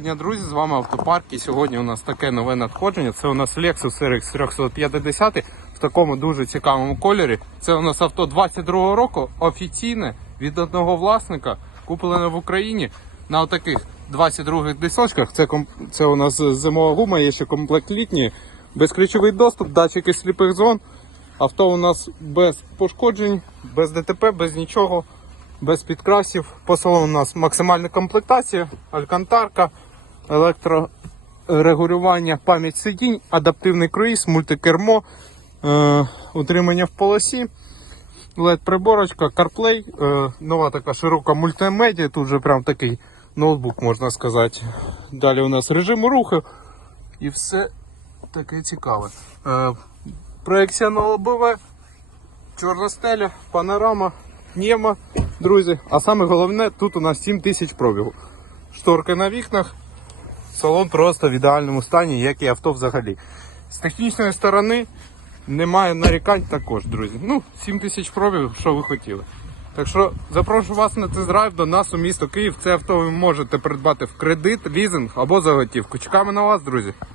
Дня, друзі, з вами Автопарк і сьогодні у нас таке нове надходження. Це у нас Lexus RX 350 в такому дуже цікавому кольорі. Це у нас авто 22 року, офіційне від одного власника, куплене в Україні на таких 22 дисочках. Це, це у нас зимова гума, є ще комплект літній, безключовий доступ, датчики сліпих зон. Авто у нас без пошкоджень, без ДТП, без нічого, без підкрасів. По салону у нас максимальна комплектація, алькантарка, електрорегулювання, пам'ять сидінь, адаптивний круїз, мультикермо, е, утримання в полосі, led приборочка CarPlay, е, нова така широка мультимедіа, тут вже прям такий ноутбук, можна сказати. Далі у нас режим руху і все таке цікаве. Е, проекція на ЛБВ, чорна стеля, панорама, Нєма, друзі. А саме головне, тут у нас 7 тисяч пробігу. Шторки на вікнах, салон просто в ідеальному стані, як і авто взагалі. З технічної сторони немає нарікань також, друзі. Ну, 7 тисяч пробів, що ви хотіли. Так що запрошую вас на тест-драйв до нас у місто Київ. Це авто ви можете придбати в кредит, лізинг або за готівку. Чекаємо на вас, друзі.